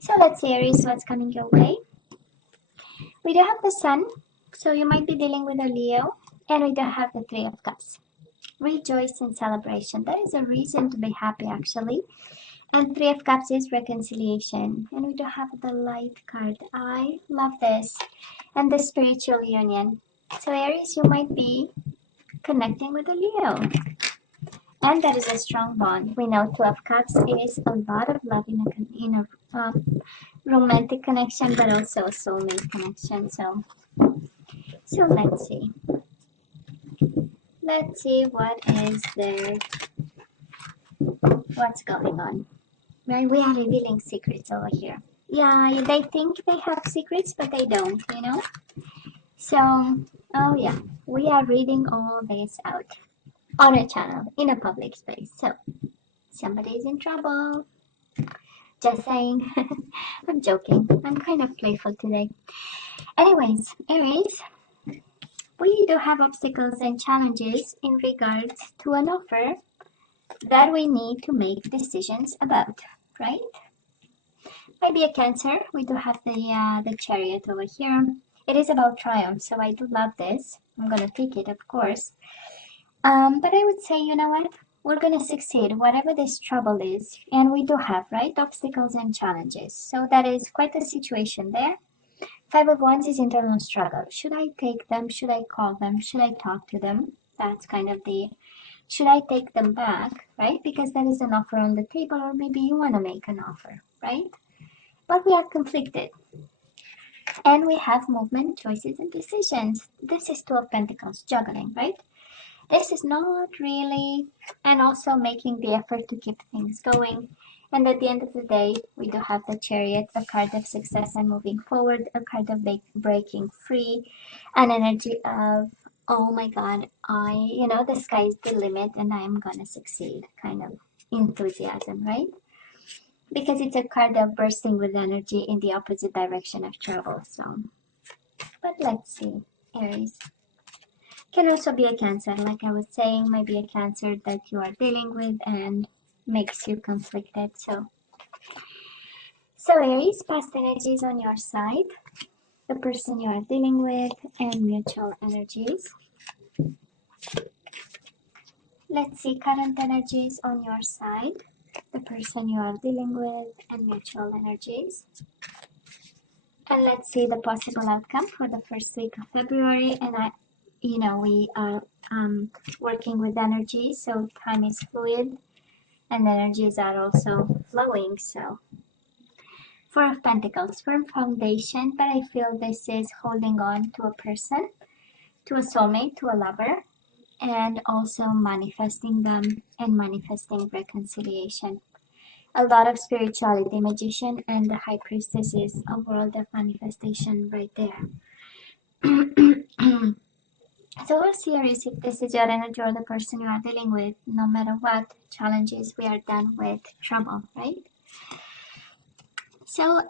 So let's see, Aries, what's coming your way. We do have the Sun, so you might be dealing with a Leo, and we do have the Three of Cups. Rejoice in celebration. That is a reason to be happy, actually. And Three of Cups is reconciliation. And we do have the Light card. I love this. And the spiritual union. So Aries, you might be connecting with a Leo. And that is a strong bond. We know Two of Cups is a lot of love in a romantic connection, but also a soulmate connection. So let's see. Let's see what is there. What's going on? Right, we are revealing secrets over here. Yeah, they think they have secrets, but they don't, you know? So, oh yeah, we are reading all this out on a channel, in a public space. So, somebody is in trouble. Just saying. I'm joking. I'm kind of playful today. Anyways, Aries, we do have obstacles and challenges in regards to an offer that we need to make decisions about, right? Maybe a Cancer. We do have the Chariot over here. It is about triumph, so I do love this. I'm gonna take it, of course. But I would say, you know what? We're gonna succeed, whatever this trouble is, and we do have, right, obstacles and challenges. So that is quite a situation there. Five of Wands is internal struggle. Should I take them? Should I call them? Should I talk to them? That's kind of the, should I take them back, right? Because there is an offer on the table, or maybe you want to make an offer, right? But we are conflicted. And we have movement, choices, and decisions. This is Two of Pentacles, juggling, right? This is not really, and also making the effort to keep things going. And at the end of the day, we do have the Chariot, a card of success and moving forward, a card of breaking free, an energy of, oh my God, the sky is the limit and I am gonna succeed, kind of enthusiasm, right? Because it's a card of bursting with energy in the opposite direction of trouble. So, but let's see, Aries. Can also be a Cancer, like I was saying, maybe a Cancer that you are dealing with and makes you conflicted. So Aries, past energies on your side, the person you are dealing with, and mutual energies. Let's see current energies on your side, the person you are dealing with, and mutual energies. And let's see the possible outcome for the first week of February. And we are working with energy, so time is fluid and energies are also flowing. So Four of Pentacles, firm foundation, but I feel this is holding on to a person, to a soulmate, to a lover, and also manifesting them and manifesting reconciliation. A lot of spirituality, Magician and the High Priestess is a world of manifestation right there. So we'll see, Aries, if this is your energy or the person you are dealing with. No matter what challenges, we are done with trouble, right? So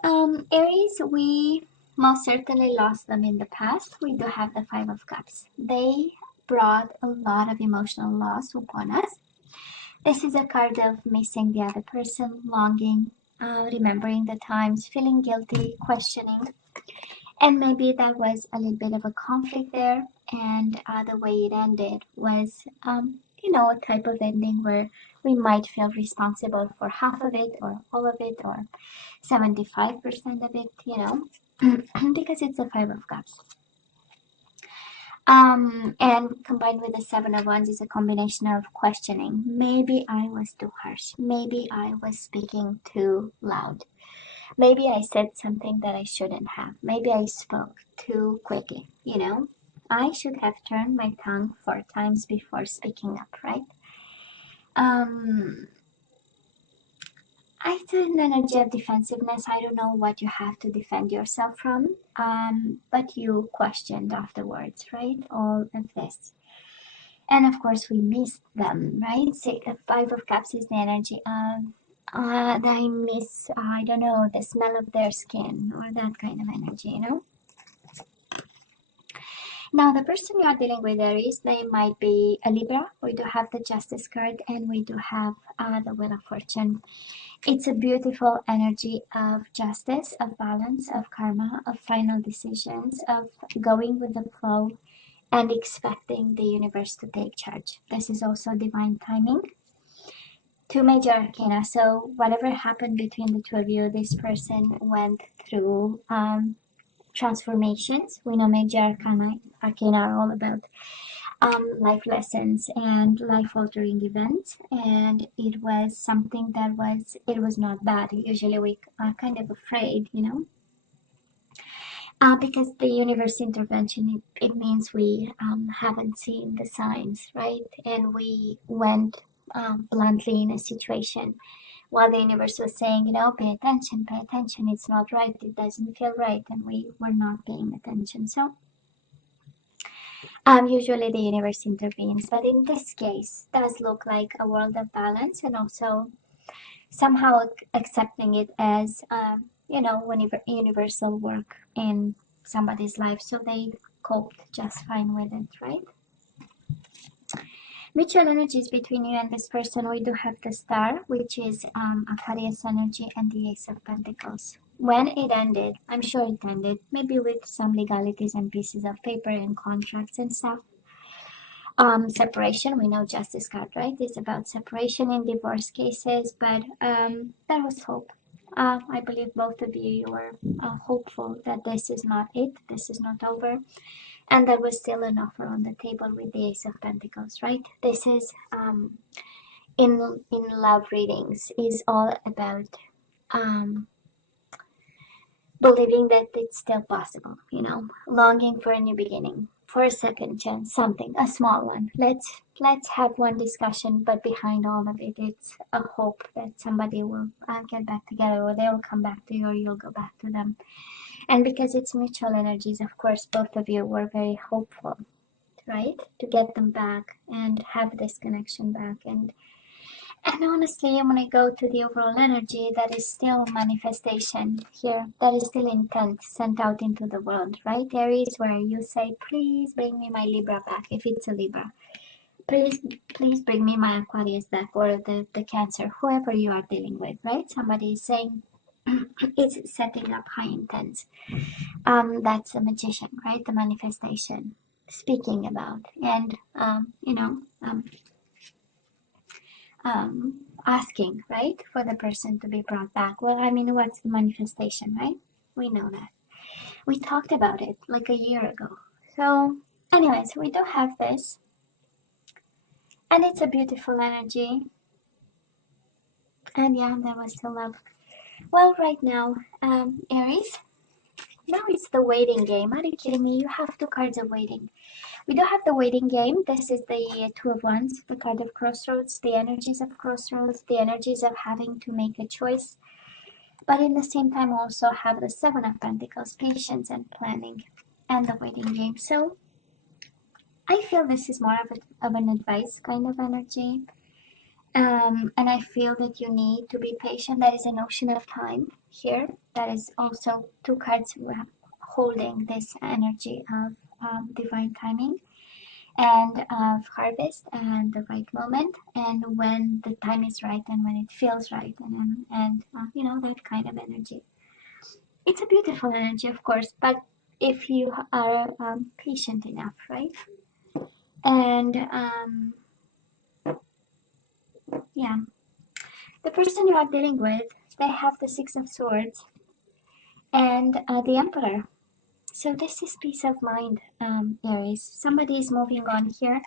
Aries, we most certainly lost them in the past. We do have the Five of Cups. They brought a lot of emotional loss upon us. This is a card of missing the other person, longing, remembering the times, feeling guilty, questioning. And maybe that was a little bit of a conflict there. And the way it ended was, a type of ending where we might feel responsible for half of it or all of it or 75% of it, because it's the Five of Cups. And combined with the Seven of Wands is a combination of questioning. Maybe I was too harsh. Maybe I was speaking too loud. Maybe I said something that I shouldn't have. Maybe I spoke too quickly, I should have turned my tongue 4 times before speaking up, right? I feel an energy of defensiveness. I don't know what you have to defend yourself from, but you questioned afterwards, right? All of this. And of course, we missed them, right? Five of Cups is the energy of, that I miss, I don't know, the smell of their skin or that kind of energy, Now, the person you are dealing with, Aries, they might be a Libra. We do have the Justice card, and we do have the Wheel of Fortune. It's a beautiful energy of justice, of balance, of karma, of final decisions, of going with the flow and expecting the universe to take charge. This is also divine timing. Two major arcana. So whatever happened between the two of you, this person went through transformations. We know major arcana are all about life lessons and life-altering events, and it was something that was not bad. Usually we are kind of afraid, because the universe intervention, it means we haven't seen the signs, right? And we went bluntly in a situation while the universe was saying, pay attention, it's not right, it doesn't feel right, and we were not paying attention. So usually the universe intervenes, but in this case, it does look like a world of balance, and also somehow accepting it as, universal work in somebody's life, so they coped just fine with it, right? Mutual energies between you and this person, we do have the Star, which is Aquarius energy, and the Ace of Pentacles. When it ended, I'm sure it ended, maybe with some legalities and pieces of paper and contracts and stuff. Separation, we know Justice card, right? It's about separation in divorce cases, but there was hope. I believe both of you were hopeful that this is not it, this is not over, and there was still an offer on the table with the Ace of Pentacles, right? This is in love readings is all about believing that it's still possible, longing for a new beginning, for a second chance, something, a small one. Let's have one discussion, but behind all of it, it's a hope that somebody will get back together, or they will come back to you, or you'll go back to them. And because it's mutual energies, of course, both of you were very hopeful, right, to get them back and have this connection back. And honestly, when I go to the overall energy, that is still manifestation here. That is still intent sent out into the world, right? Aries, where you say, please bring me my Libra back, if it's a Libra. Please bring me my Aquarius back, or the Cancer, whoever you are dealing with, right? Somebody is saying, it's setting up high intents. That's a magician, right? The manifestation speaking about. And, asking, right, for the person to be brought back. Well, I mean, what's the manifestation, right? We know that. We talked about it like a year ago. So, anyways, we do have this. And it's a beautiful energy. And yeah, there was still love. Well, right now, Aries, now it's the waiting game. Are you kidding me? You have two cards of waiting. We do have the waiting game. This is the Two of Wands, the card of crossroads, the energies of crossroads, the energies of having to make a choice. But in the same time, also have the Seven of Pentacles, patience and planning, and the waiting game. So I feel this is more of an advice kind of energy. And I feel that you need to be patient. That is an ocean of time here. That is also two cards holding this energy of divine timing and of harvest and the right moment, and when the time is right and when it feels right, and that kind of energy. It's a beautiful energy, of course, but if you are patient enough, right? And yeah, the person you are dealing with, they have the Six of Swords and the Emperor. So this is peace of mind, Aries. Somebody is moving on here,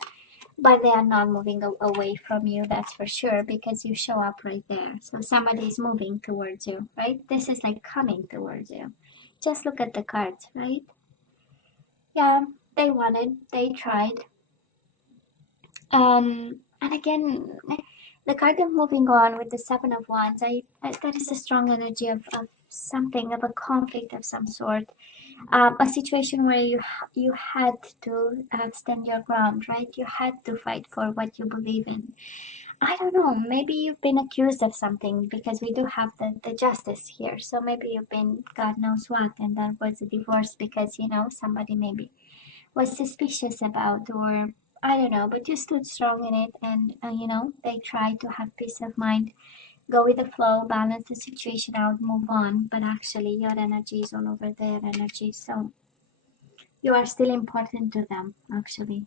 but they are not moving away from you, that's for sure, because you show up right there. So somebody is moving towards you, right? This is like coming towards you. Just look at the cards, right? Yeah, they wanted, they tried. And again, the card of moving on with the Seven of Wands, that is a strong energy of something, of a conflict of some sort. A situation where you had to stand your ground, right? You had to fight for what you believe in. I don't know, maybe you've been accused of something, because we do have the justice here. So maybe you've been God knows what, and that was a divorce because, somebody maybe was suspicious about, or I don't know, but you stood strong in it, and you know, they tried to have peace of mind, go with the flow, balance the situation out, move on. But actually, your energy is all over their energy, so you are still important to them. Actually,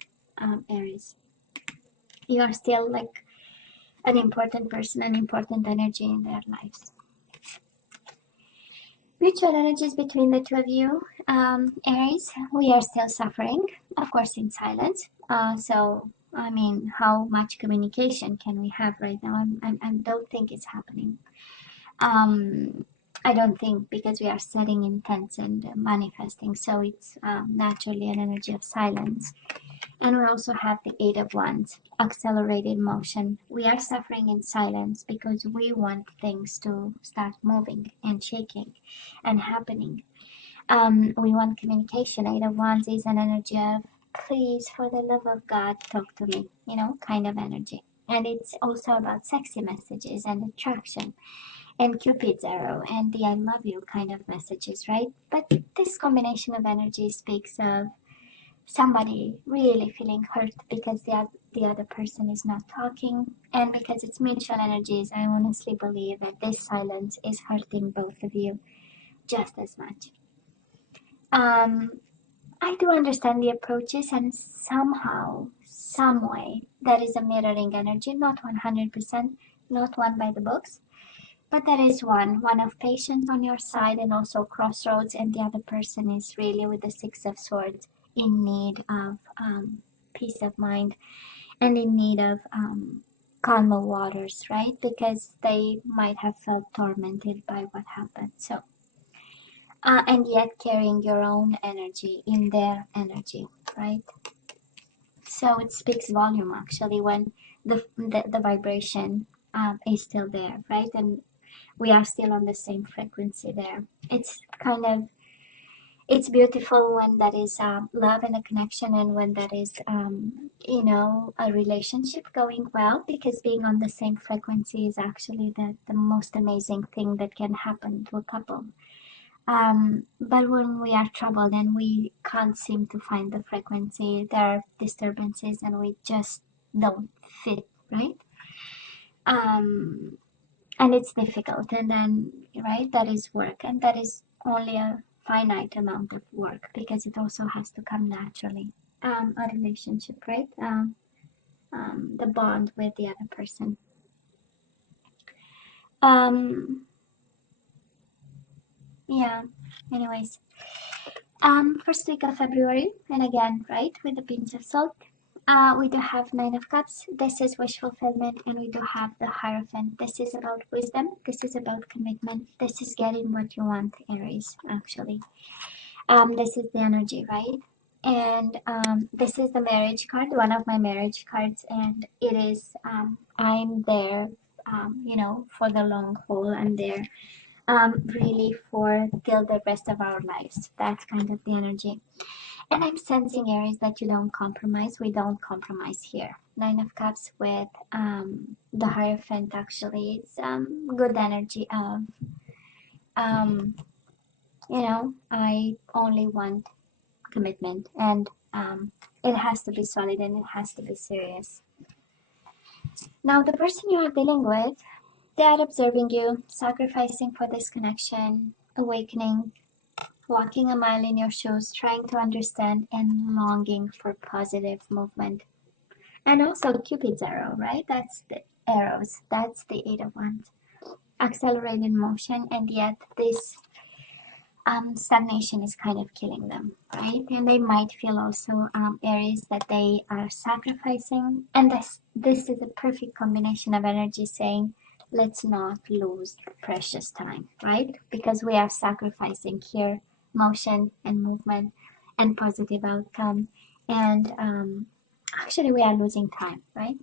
Aries, you are still like an important person, an important energy in their lives. Mutual energies between the two of you, Aries, we are still suffering, of course, in silence. So, I mean, how much communication can we have right now? I don't think it's happening. Um, I don't think, because we are setting intents and manifesting, so it's naturally an energy of silence. And we also have the Eight of Wands, accelerated motion. We are suffering in silence because we want things to start moving and shaking and happening. We want communication. Eight of Wands is an energy of, please, for the love of God, talk to me, you know, kind of energy. And it's also about sexy messages and attraction and Cupid's arrow and the I love you kind of messages, right? But this combination of energy speaks of somebody really feeling hurt because the other person is not talking, and because it's mutual energies. I honestly believe that this silence is hurting both of you just as much. I do understand the approaches, and somehow, some way, there is a mirroring energy, not 100%, not one by the books, but there is one of patience on your side, and also crossroads, and the other person is really with the Six of Swords in need of peace of mind and in need of calmer waters, right? Because they might have felt tormented by what happened. So, and yet carrying your own energy in their energy, right? So it speaks volume actually when the vibration is still there, right? And we are still on the same frequency there. It's kind of, it's beautiful when that is love and a connection, and when that is you know, a relationship going well, because being on the same frequency is actually the most amazing thing that can happen to a couple. But when we are troubled and we can't seem to find the frequency, there are disturbances and we just don't fit, right? And it's difficult, and then, right, that is work, and that is only a finite amount of work, because it also has to come naturally. A relationship, right? The bond with the other person. Yeah, anyways, first week of February, and again, right, with a pinch of salt. We do have Nine of Cups. This is wish fulfillment, and we do have the Hierophant. This is about wisdom. This is about commitment. This is getting what you want, Aries, actually. This is the energy, right? And this is the marriage card, one of my marriage cards, and it is, I'm there, you know, for the long haul. I'm there really for till the rest of our lives. That's kind of the energy. And I'm sensing, Aries, that you don't compromise. We don't compromise here. Nine of Cups with the Hierophant actually is good energy of, you know, I only want commitment, and it has to be solid and it has to be serious. Now, the person you are dealing with, they are observing you, sacrificing for this connection, awakening, walking a mile in your shoes, trying to understand, and longing for positive movement. And also Cupid's arrow, right? That's the arrows. That's the Eight of Wands. Accelerated motion, and yet this stagnation is kind of killing them, right? And they might feel also, Aries, that they are sacrificing. And this is a perfect combination of energy saying, let's not lose precious time, right? Because we are sacrificing here motion and movement and positive outcome. And actually we are losing time, right?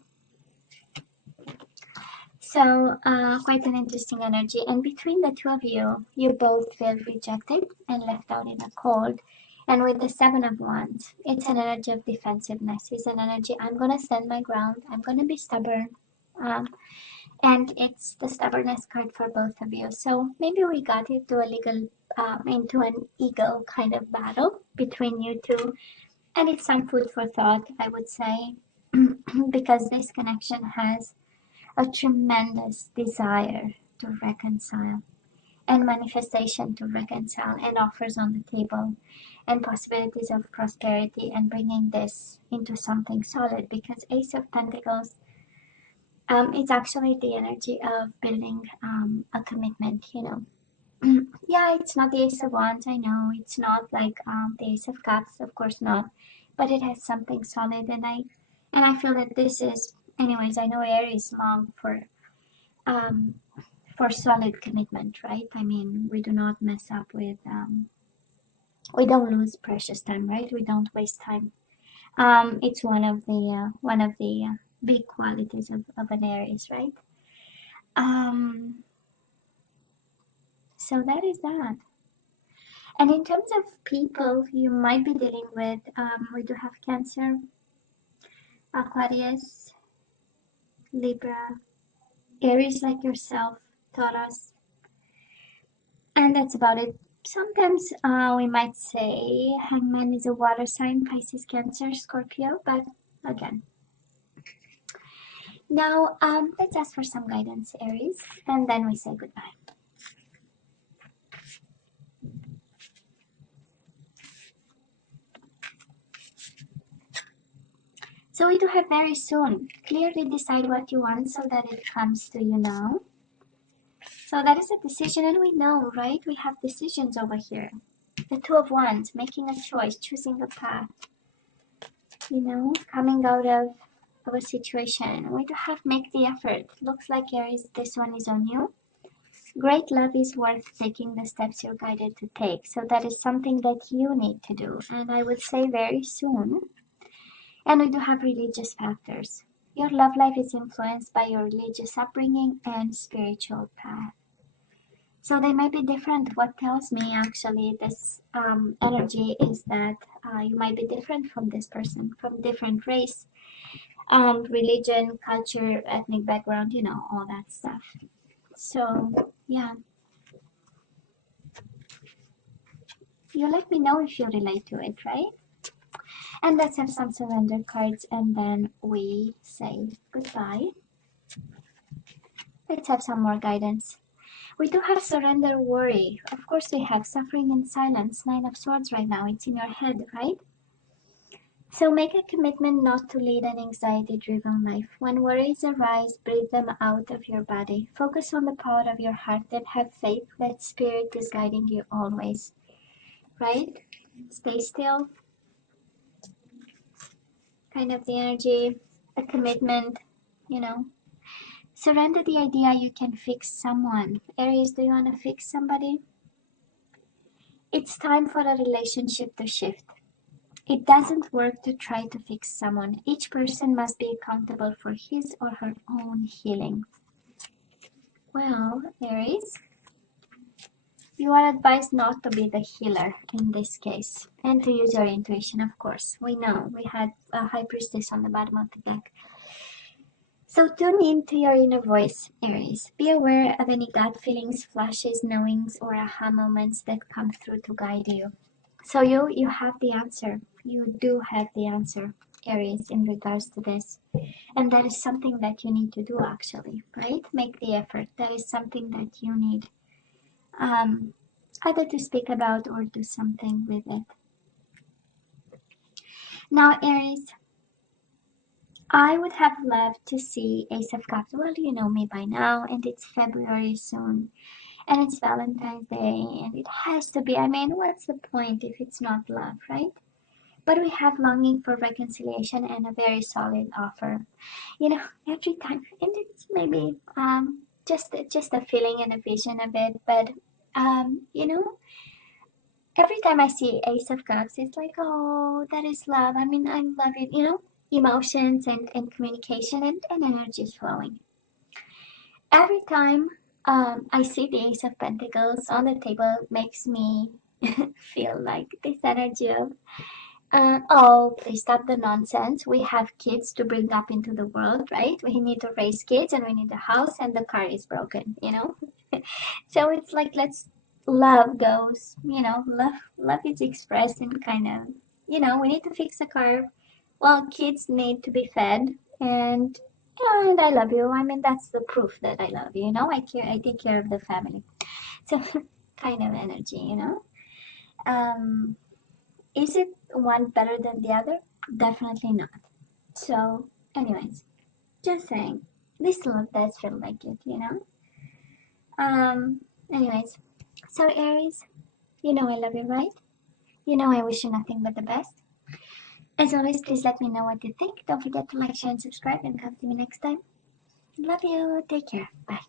So quite an interesting energy. And between the two of you, you both feel rejected and left out in the cold. And with the Seven of Wands, it's an energy of defensiveness. It's an energy, I'm going to stand my ground. I'm going to be stubborn. And it's the stubbornness card for both of you. So maybe we got into a legal, into an ego kind of battle between you two. And it's some food for thought, I would say, because this connection has a tremendous desire to reconcile and manifestation to reconcile and offers on the table and possibilities of prosperity and bringing this into something solid, because Ace of Pentacles, it's actually the energy of building a commitment, you know. Yeah, it's not the Ace of Wands, I know. It's not like the Ace of Cups, of course not. But it has something solid, and I feel that this is, anyways, I know Aries long for solid commitment, right? I mean, we do not mess up with we don't lose precious time, right? We don't waste time. It's one of the big qualities of an Aries, right? Um, so that is that. And in terms of people you might be dealing with, we do have Cancer, Aquarius, Libra, Aries like yourself, Taurus, and that's about it. Sometimes we might say Hangman is a water sign, Pisces, Cancer, Scorpio, but again. Now, let's ask for some guidance, Aries, and then we say goodbye. So we do have very soon. Clearly decide what you want so that it comes to you now. So that is a decision, and we know, right? We have decisions over here. The Two of Wands, making a choice, choosing a path, you know, coming out of a situation. We do have make the effort. Looks like Aries, this one is on you. Great love is worth taking the steps you're guided to take. So that is something that you need to do. And I would say very soon. And we do have religious factors. Your love life is influenced by your religious upbringing and spiritual path. So they might be different. What tells me actually this energy is that you might be different from this person, from different race, religion, culture, ethnic background, you know, all that stuff. So yeah, you let me know if you relate to it, right? And let's have some surrender cards and then we say goodbye. Let's have some more guidance. We do have surrender worry. Of course we have suffering in silence. Nine of Swords right now. It's in your head, right? So make a commitment not to lead an anxiety-driven life. When worries arise, breathe them out of your body. Focus on the power of your heart and have faith that Spirit is guiding you always. Right? Stay still. Kind of the energy, a commitment, you know. Surrender the idea you can fix someone. Aries, do you want to fix somebody? It's time for a relationship to shift. It doesn't work to try to fix someone. Each person must be accountable for his or her own healing. Well, Aries, you are advised not to be the healer in this case and to use your intuition, of course. We know we had a High Priestess on the bottom of the deck. So tune into your inner voice, Aries. Be aware of any gut feelings, flashes, knowings, or aha moments that come through to guide you. So you have the answer. You do have the answer, Aries, in regards to this. And that is something that you need to do actually, right? Make the effort. That is something that you need either to speak about or do something with it. Now, Aries, I would have loved to see Ace of Cups. Well, you know me by now, and it's February soon, and it's Valentine's Day, and it has to be. I mean, what's the point if it's not love, right? But we have longing for reconciliation and a very solid offer. You know, every time, and it's maybe just a feeling and a vision of it, but you know, every time I see Ace of Cups, it's like, oh, that is love. I mean, I love it, you know, emotions and communication and energy flowing. Every time I see the Ace of Pentacles on the table, makes me feel like this energy of, oh, please stop the nonsense. We have kids to bring up into the world, right? We need to raise kids and we need a house and the car is broken, you know? So it's like, let's love goes, you know, love is expressed in kind of, you know, we need to fix the car. Well, kids need to be fed, and yeah, and I love you. I mean, that's the proof that I love you. You know, I take care of the family. So kind of energy, you know. Um, is it one better than the other? Definitely not. So, anyways, just saying, this love does feel like it, you know. Um, anyways, so Aries, you know I love you, right? You know I wish you nothing but the best. As always, please let me know what you think. Don't forget to like, share, and subscribe, and come to me next time. Love you. Take care. Bye.